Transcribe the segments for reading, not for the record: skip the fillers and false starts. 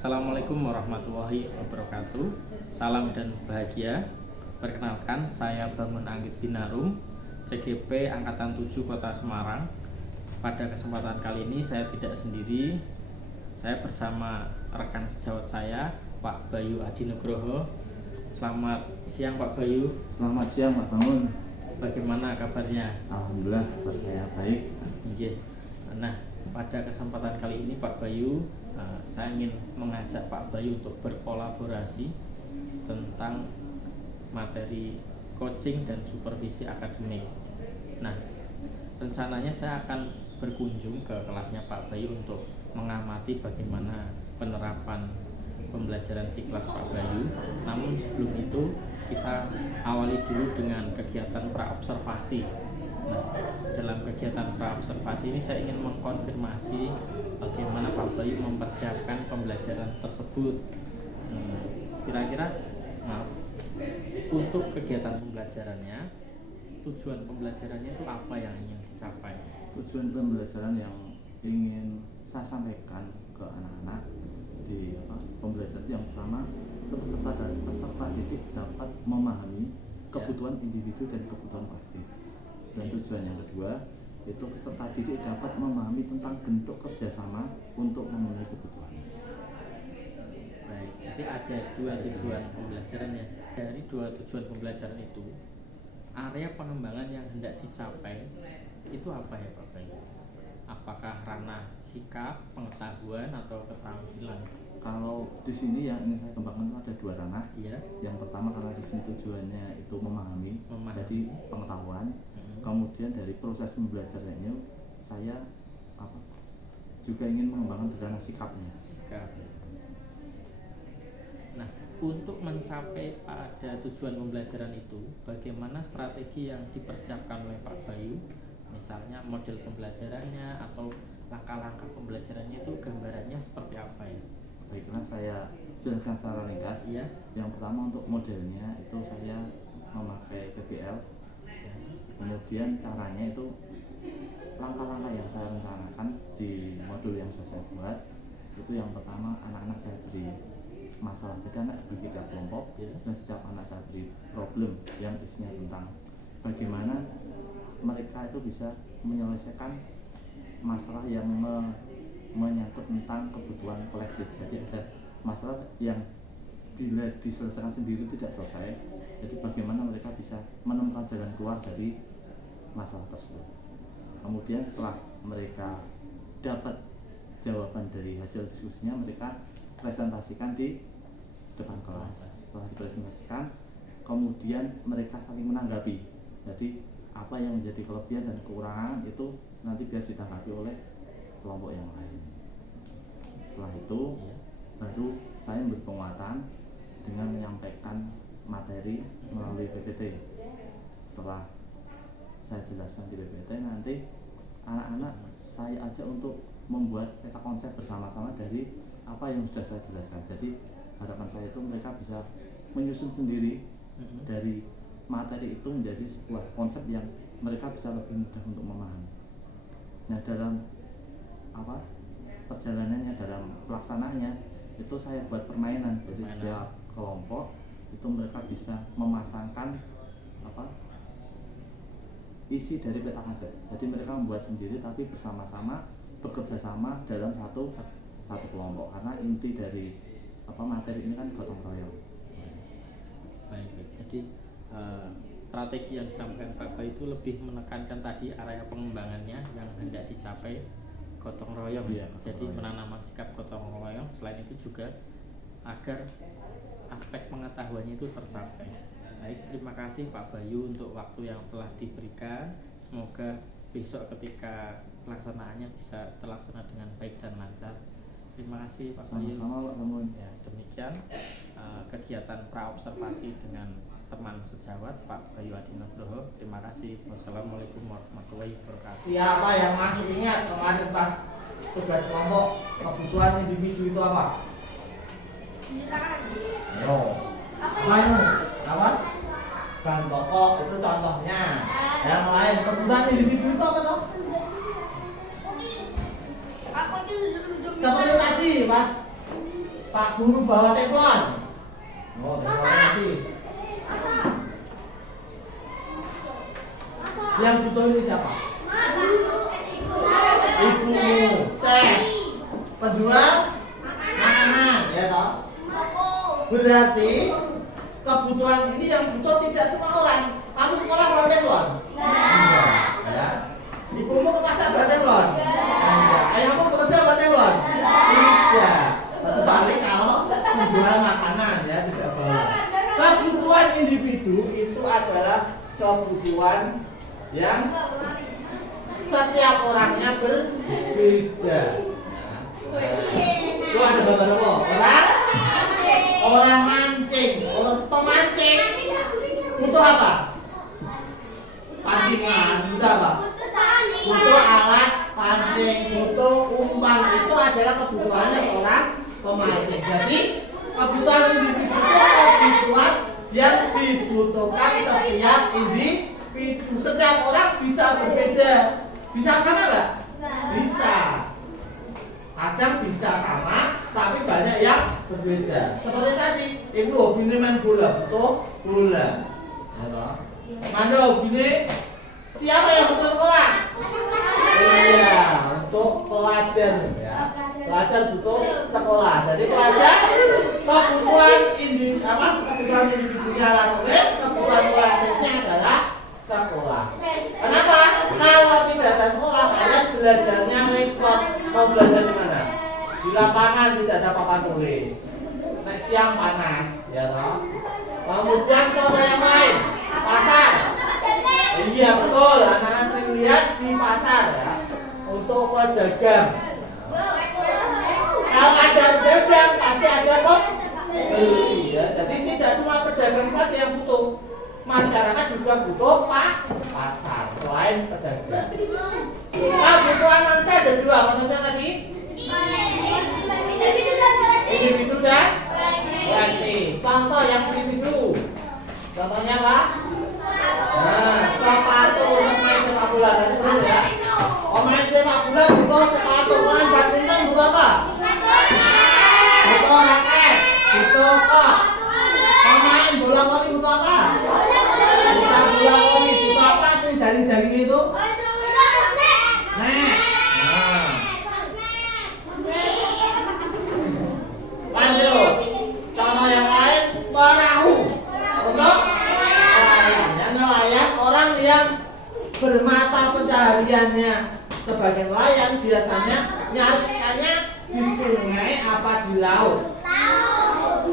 Assalamualaikum warahmatullahi wabarakatuh. Salam dan bahagia. Perkenalkan, saya Bangun Anggit Binarum, CGP Angkatan 7 Kota Semarang. Pada kesempatan kali ini saya tidak sendiri. Saya bersama rekan sejawat saya, Pak Bayu Adi Nugroho. Selamat siang Pak Bayu. Selamat siang Pak Bangun. Bagaimana kabarnya? Alhamdulillah, kabar saya baik. Oke. Nah, pada kesempatan kali ini Pak Bayu, saya ingin mengajak Pak Bayu untuk berkolaborasi tentang materi coaching dan supervisi akademik. Nah, rencananya saya akan berkunjung ke kelasnya Pak Bayu untuk mengamati bagaimana penerapan pembelajaran di kelas Pak Bayu. Namun sebelum itu kita awali dulu dengan kegiatan praobservasi. Nah, dalam kegiatan praobservasi ini saya ingin mengkonfirmasi bagaimana Pak Bayu mempersiapkan pembelajaran tersebut. Kira-kira untuk kegiatan pembelajarannya, tujuan pembelajarannya itu apa yang ingin dicapai? Tujuan pembelajaran yang ingin saya sampaikan ke anak-anak di pembelajaran yang pertama, peserta didik dapat memahami kebutuhan individu dan kebutuhan kolektif. Dan tujuan yang kedua, itu peserta didik dapat memahami tentang bentuk kerjasama untuk memenuhi kebutuhan. Baik, jadi ada dua tujuan pembelajarannya. Dari dua tujuan pembelajaran itu, area pengembangan yang hendak dicapai itu apa ya Pak Bayu? Apakah ranah sikap, pengetahuan, atau keterampilan? Kalau di sini yang ingin saya kembangkan itu ada dua ranah. Iya. Yang pertama, karena di sini tujuannya itu memahami. Jadi pengetahuan. Kemudian dari proses pembelajarannya saya juga ingin mengembangkan ranah sikapnya. Sikap. Nah, untuk mencapai pada tujuan pembelajaran itu, bagaimana strategi yang dipersiapkan oleh Pak Bayu? Misalnya model pembelajarannya atau langkah-langkah pembelajarannya itu gambarannya seperti apa ya? Baiklah, saya jelaskan secara ringkas. Iya. Yang pertama, untuk modelnya itu saya memakai PBL. Kemudian caranya itu langkah-langkah yang saya rencanakan di modul yang sudah saya buat. Itu yang pertama, anak-anak saya beri masalah. Jadi anak dibagi 3 kelompok, dan setiap anak saya beri problem yang isinya tentang bagaimana mereka itu bisa menyelesaikan masalah yang menyangkut tentang kebutuhan kolektif. Jadi ada masalah yang bila diselesaikan sendiri tidak selesai. Jadi bagaimana mereka bisa menemukan jalan keluar dari masalah tersebut. Kemudian setelah mereka dapat jawaban dari hasil diskusinya, mereka presentasikan di depan kelas. Setelah dipresentasikan, kemudian mereka saling menanggapi. Jadi apa yang menjadi kelebihan dan kekurangan itu nanti biar ditanggapi oleh kelompok yang lain. Setelah itu baru saya beri penguatan dengan menyampaikan materi melalui PPT. Setelah saya jelaskan di PPT, nanti anak-anak saya ajak untuk membuat peta konsep bersama-sama dari apa yang sudah saya jelaskan. Jadi harapan saya itu mereka bisa menyusun sendiri dari materi itu menjadi sebuah konsep yang mereka bisa lebih mudah untuk memahami. Nah, dalam perjalanannya, dalam pelaksanaannya itu saya buat permainan. Jadi setiap kelompok itu mereka bisa memasangkan isi dari peta konsep. Jadi mereka membuat sendiri tapi bersama-sama bekerja sama dalam satu kelompok. Karena inti dari materi ini kan gotong royong. Baik. Jadi strategi yang disampaikan Pak Bayu itu lebih menekankan tadi area pengembangannya yang hendak dicapai gotong royong. Jadi penanaman sikap gotong royong. Selain itu juga agar aspek pengetahuannya itu tercapai. Baik, terima kasih Pak Bayu untuk waktu yang telah diberikan. Semoga besok ketika pelaksanaannya bisa terlaksana dengan baik dan lancar. Terima kasih Pak Bayu. Sama-sama Pak Bangun. Ya, demikian kegiatan praobservasi dengan teman sejawat Pak Bayu Adi Nugroho. Terima kasih. Wassalamualaikum warahmatullahi wabarakatuh. Siapa yang masih ingat kemarin pas tugas kelompok kebutuhan individu itu apa? Ayo. Apa? Bahan pokok itu contohnya. Yang lain kebutuhan individu itu apa toh? Seperti tadi, Mas. Pak Guru bawa teflon. Oh, teflon sih. Yang butuh ini siapa? Ibumu. Chef. Penjual makanan, ya toh? Berarti kebutuhan ini yang butuh tidak semua orang. Kamu sekolah bawa teflon? Enggak. Ya. Ibumu ke pasar bawa teflon? Enggak. Ayahmu bekerja bawa teflon? Tidak. Sebalik kalau menjual makanan ya tidak bawa. Kebutuhan individu itu adalah kebutuhan yang setiap orangnya berbeda. Itu ada gambar apa? Orang mancing, pemancing butuh apa? Pancingan, butuh apa? Butuh alat pancing, butuh umpan. Itu adalah kebutuhannya orang pemancing. Jadi kebutuhan individu itu kebutuhan yang dibutuhkan setiap individu. Setiap orang bisa berbeda. Bisa sama nggak? Bisa. Kadang bisa sama, tapi banyak yang berbeda. Seperti tadi, ibu hobinya main bola, butuh bola. Mana hobinya? Siapa yang butuh sekolah? Iya, untuk pelajar ya. Pelajar butuh sekolah. Jadi pelajar kebutuhan individunya adalah tulis, kebutuhan kolektifnya adalah sekolah. Kenapa? Kalau tidak ada sekolah, kalian belajarnya repot. Mau belajar di mana? Di lapangan tidak ada papan tulis. Nek siang panas, ya toh. Kemudian contoh yang lain, pasar. Iya betul, anak-anak sering lihat di pasar ya. Untuk pedagang. Kalau ada pedagang, pasti ada pembeli ya. Jadi tidak cuma pedagang saja yang butuh. Masyarakat juga butuh pasar selain pedagang. Kebutuhan manusia ada dua, maksudnya tadi? Individu dan kolektif. Contoh yang individu. Contohnya apa? Nah, sepatu untuk main sepak bola tadi belum ya? Main sepak bola butuh sepatu, main badminton butuh apa? Butuh raket, butuh kok. Main bola voli butuh apa? Butuh bola voli, butuh apa sih jaring-jaring itu? Lanjut. Contoh yang lain, perahu. Untuk nelayan, orang yang bermata pencahariannya sebagai nelayan biasanya nyari ikannya di sungai apa di laut?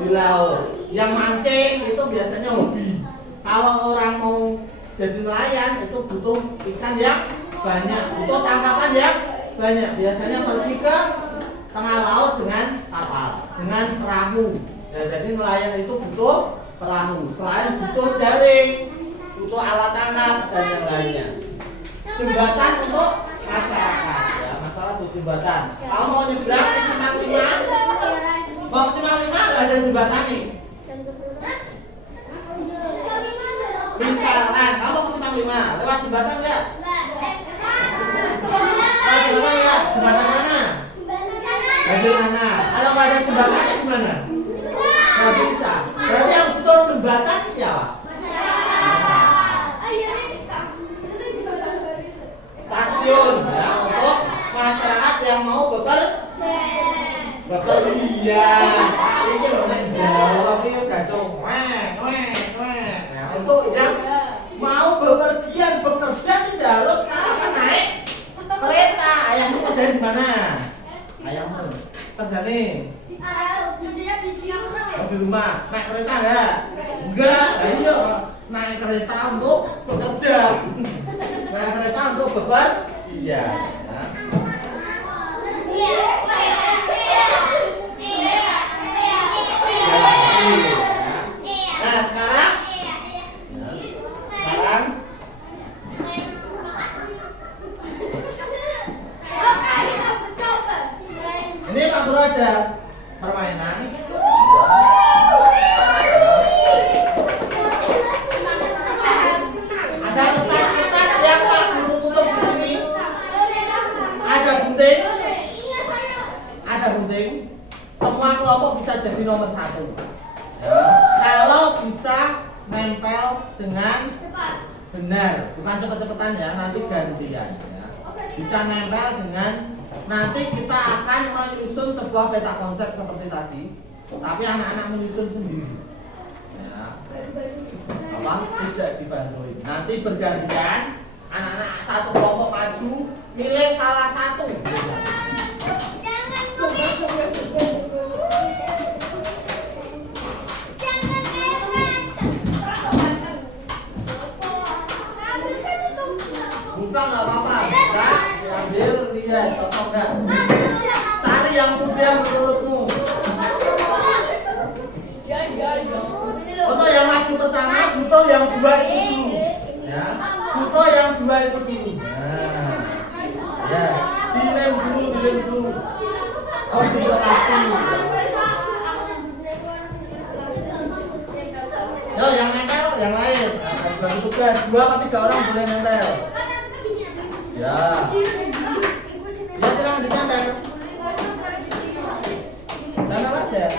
Di laut. Yang mancing itu biasanya hobi. Kalau orang mau jadi nelayan itu butuh ikan yang banyak, butuh tangkapan yang banyak. Biasanya pergi ke tengah laut dengan kapal, dengan perahu. Ya, jadi nelayan itu butuh perahu. Selain butuh jaring, butuh alat tangkap dan yang lainnya. Jembatan untuk masyarakat. Ya, masalah butuh jembatan. Kalau mau nyebrang ke Simpang 5, mau ke Simpang 5 nggak ada jembatan nih. Misalkan kamu ke Simpang 5, lewat jembatan nggak? Lewat jembatan nggak? Jembatan mana? Bagaimana? Kalau nggak ada jembatannya gimana? Nggak bisa. Berarti yang butuh jembatan siapa? Stasiun ya, untuk masyarakat yang mau bepergian. Ini loh nek jawab iki gacung. Nah, untuk yang mau bepergian bekerja tidak harus naik kereta. Ayahmu kerja di mana? Ayahmu kerja nih di rumah. Naik kereta enggak? Enggak. Ayo naik kereta untuk bekerja. Naik kereta untuk bepergian. Nah sekarang ini Pak Guru ada permainan. Ada kertas-kertas yang Pak Guru tutup di sini. Ada gunting. semua kelompok bisa jadi nomor 1 ya. Kalau bisa nempel dengan benar, bukan cepet-cepetan ya, nanti gantian ya. Bisa nempel dengan, nanti kita akan menyusun sebuah peta konsep seperti tadi, tapi anak-anak menyusun sendiri ya. Apa? Tidak dibantuin. Nanti bergantian, anak-anak satu kelompok maju, milih salah satu. Buka nggak apa-apa, bisa diambil, lihat, cocok nggak? Cari yang mudah menurutmu. Foto yang maju pertama, foto yang 2 itu dulu. Ya, foto yang 2 itu dulu. Nah, ya, dilem dulu. Oh, isolasi. Yo, yang nempel, yang lain. Nah, bagi tugas 2 atau 3 orang boleh nempel. Ya. Ya, silakan ditempel. Jangan awas ya.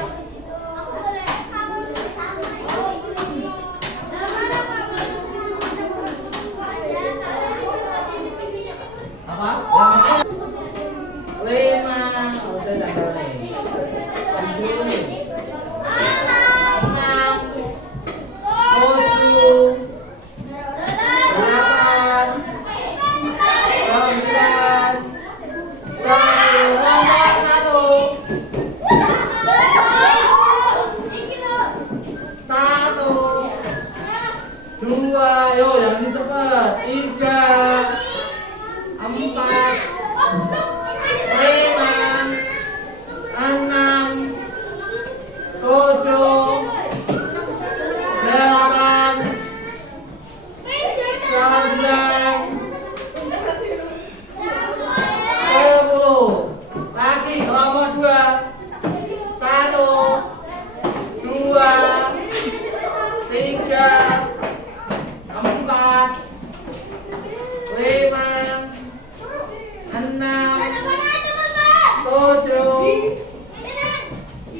Apa? Yang namanya 5. Udah tanggal nih. 2, yo yang ini cepet. 3, 4, 5, 6, 7, 8, 9, 10. Lagi kelompok 2. 1, 2, 3, 4, 5, 6, 7,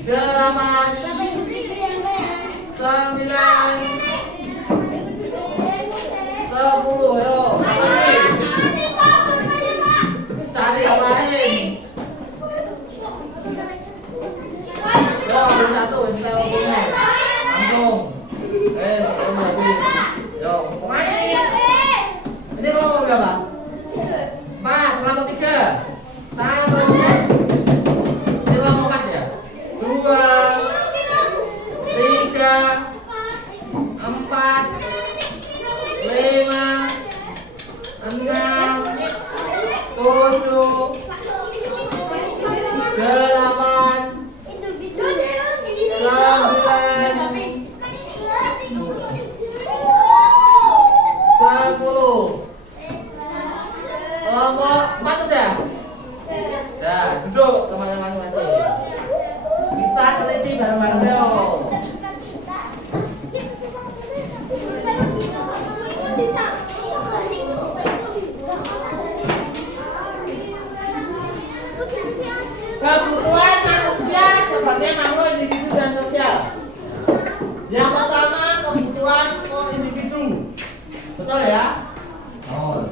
8, 9, 10. Ayo, cari yang lain. Yo, ambil 1, kita punya. Langsung. Yo, mulai. Ini kelompok berapa? 4, kelompok 3. 1. Ini kelompok 4 ya? 2, 3, 4, 5, 6, 7, 8, 10. Kelompok 4 udah? Ya, duduk teman-teman masing. Kita teliti bareng-bareng dong. Kebutuhan manusia sebagai makhluk individu dan sosial. Yang pertama, kebutuhan individu. Betul ya? Oh.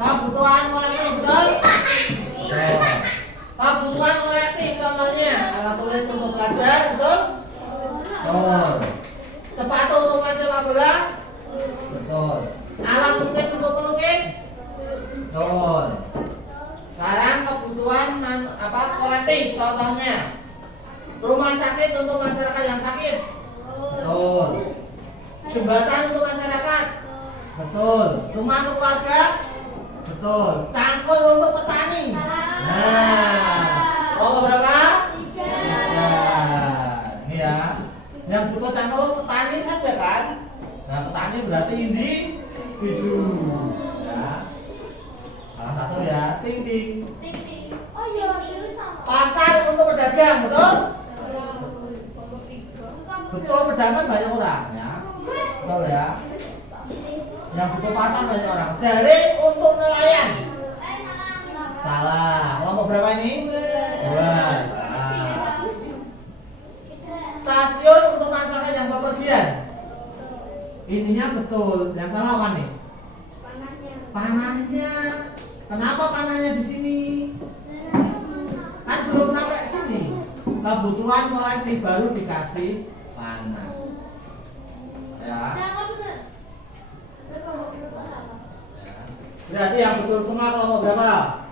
Kebutuhan kolektif, betul? Betul. Kebutuhan kolektif contohnya alat tulis untuk belajar, betul? Betul. Sepatu untuk main sepak bola? Betul. Alat tulis untuk melukis? Betul. Sekarang kebutuhan kolektif contohnya rumah sakit untuk masyarakat yang sakit? Betul. Jembatan untuk masyarakat? Betul. Rumah untuk keluarga? Betul. Cangkul untuk petani? Nah, kelompok berapa? 3. Ini ya. Yang butuh cangkul petani saja kan? Nah, petani berarti individu. Ya. Salah satu ya. Ting ting. Oh iya, itu sama. Pasar untuk pedagang, betul? Betul, pedagang banyak orang ya. Betul ya. Yang butuh pasar banyak orang. Jaring untuk nelayan? Salah. Kelompok berapa ini? 2. Ininya betul, yang salah apa nih? Panahnya. Panahnya. Kenapa panahnya di sini? Kan belum sampai sini. Kebutuhan kolektif baru dikasih panah. Ya. Berarti yang betul semua kelompok berapa?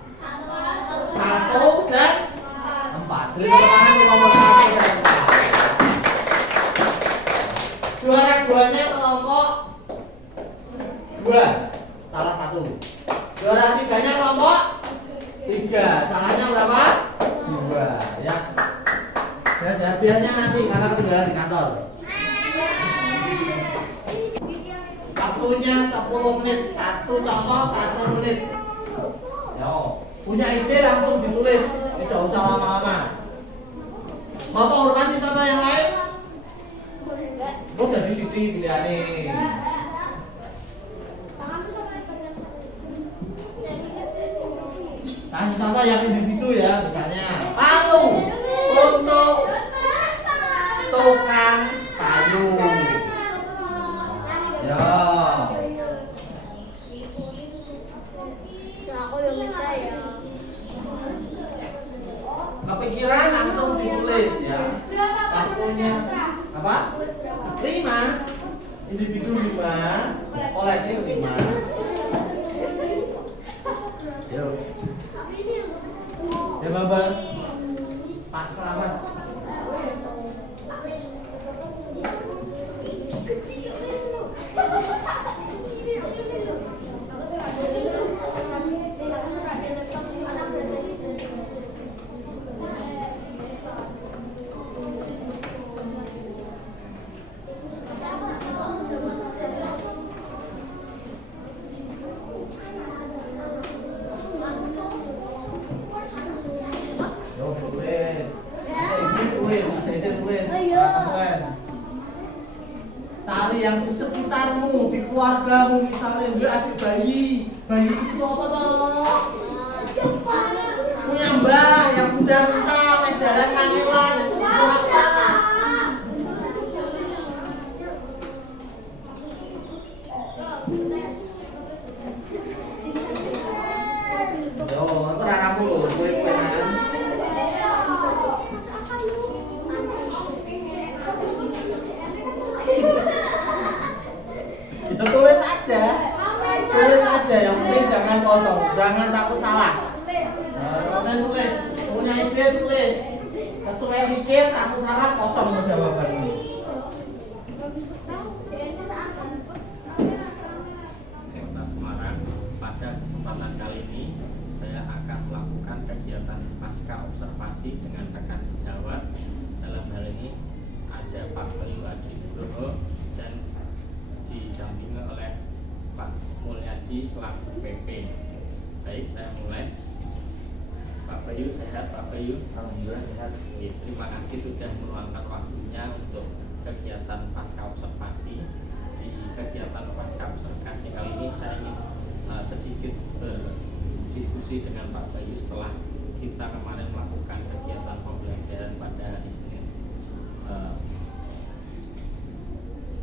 1 dan 4. Beri tepuk tangan untuk kelompok 1 dan 4. Juara 2-nya kelompok 2. Salah 1. Juara 3-nya kelompok 3. Salahnya berapa? 2. Ya. Ya, hadiahnya nanti karena ketinggalan di kantor. Waktunya 10 menit. 1 contoh 1 menit. Yo, punya ide langsung ditulis. Tidak usah lama-lama. Bapak udah kasih contoh yang lain? Oh, jadi Siti pilihannya. Kasih contoh yang individu ya, misalnya palu untuk tukang kayu. Ya. Kepikiran langsung ditulis ya. Waktunya apa? 5. Individu 5, kolektif 5. Yuk. Ya Bapak. Pak Selamat. Yo tulis. Tulis. Cari yang di sekitarmu, di keluargamu, misalnya dia adik bayi. Bayi itu apa toh? Punya mbah yang sudah renta, jalan kangelan, itu apa? Yo, aku ora rampung lho, kowe-kowe kan. Ya tulis aja. Tulis aja, yang penting jangan kosong, jangan takut salah. Nah, tulis, punya ide tulis. Sesuai mikir, takut salah, kosong jawabannya. Kota Semarang, pada kesempatan kali ini saya akan melakukan kegiatan pasca observasi dengan rekan sejawat. Dalam hal ini ada Pak Bayu Adi Nugroho dan didampingi oleh Pak Mulyadi selaku PP. Baik, saya mulai. Pak Bayu sehat, Pak Bayu? Alhamdulillah sehat. Terima kasih sudah meluangkan waktunya untuk kegiatan pasca observasi. Di kegiatan pasca observasi kali ini saya ingin sedikit berdiskusi dengan Pak Bayu setelah kita kemarin melakukan kegiatan pembelajaran pada hari Senin.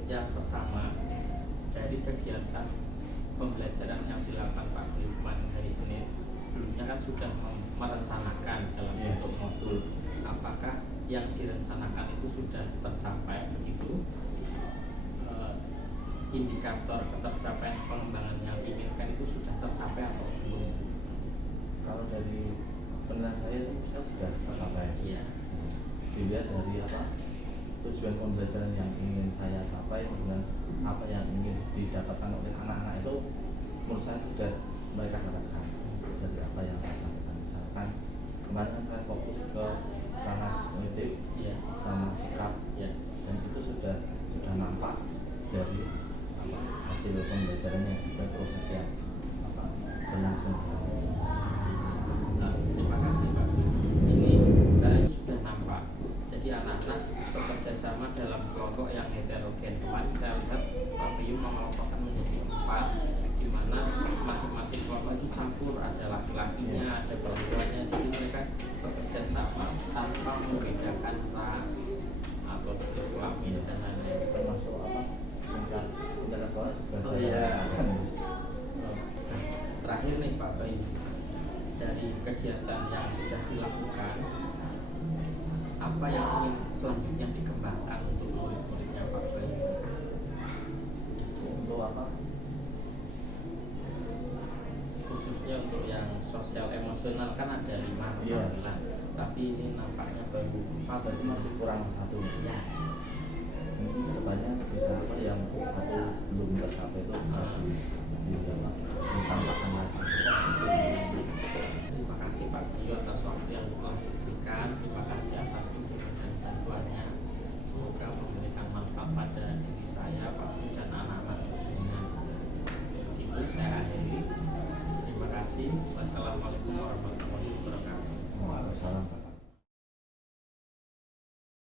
Yang pertama, dari kegiatan pembelajaran yang dilakukan Pak Bayu kemarin hari Senin, sebelumnya kan sudah merencanakan dalam bentuk modul. Apakah yang direncanakan itu sudah tercapai begitu? Indikator ketercapaian pengembangan yang diinginkan itu sudah tercapai atau belum? Kalau dari penilaian saya itu bisa sudah tercapai. Iya. Dilihat dari apa tujuan pembelajaran yang ingin saya capai dengan apa yang ingin didapatkan oleh anak-anak itu, menurut saya sudah mereka dapatkan dari apa yang saya sampaikan. Misalkan kemarin kan saya fokus ke ranah kognitif Iya. sama sikap, Iya. dan itu sudah nampak dari apa hasil pembelajaran yang juga proses yang apa berlangsung. Nah, terima kasih Pak. Ini saya sudah nampak. Jadi anak-anak bekerja sama dalam kelompok yang heterogen. Kemarin saya lihat Pak Bayu mengelompokkan menjadi 4, di mana masing-masing kelompok itu campur, ada laki-lakinya, ada perempuannya. Jadi mereka bekerja sama tanpa membedakan ras atau jenis kelamin dan lain-lain. Termasuk apa tingkat intelektual juga Oh, saya iya. lakukan. Nah, terakhir nih Pak Bayu, dari kegiatan yang sudah dilakukan, apa yang ingin selanjutnya dikembangkan untuk murid-muridnya Pak Bayu? Untuk apa? Khususnya untuk yang sosial emosional kan ada 5 Iya. alhamdulillah. Tapi ini nampaknya baru Pak berarti masih kurang satu. ya. Mungkin kedepannya bisa apa yang satu belum tercapai itu bisa ditambahkan lagi. Terima kasih Pak Bayu atas waktu yang telah diberikan.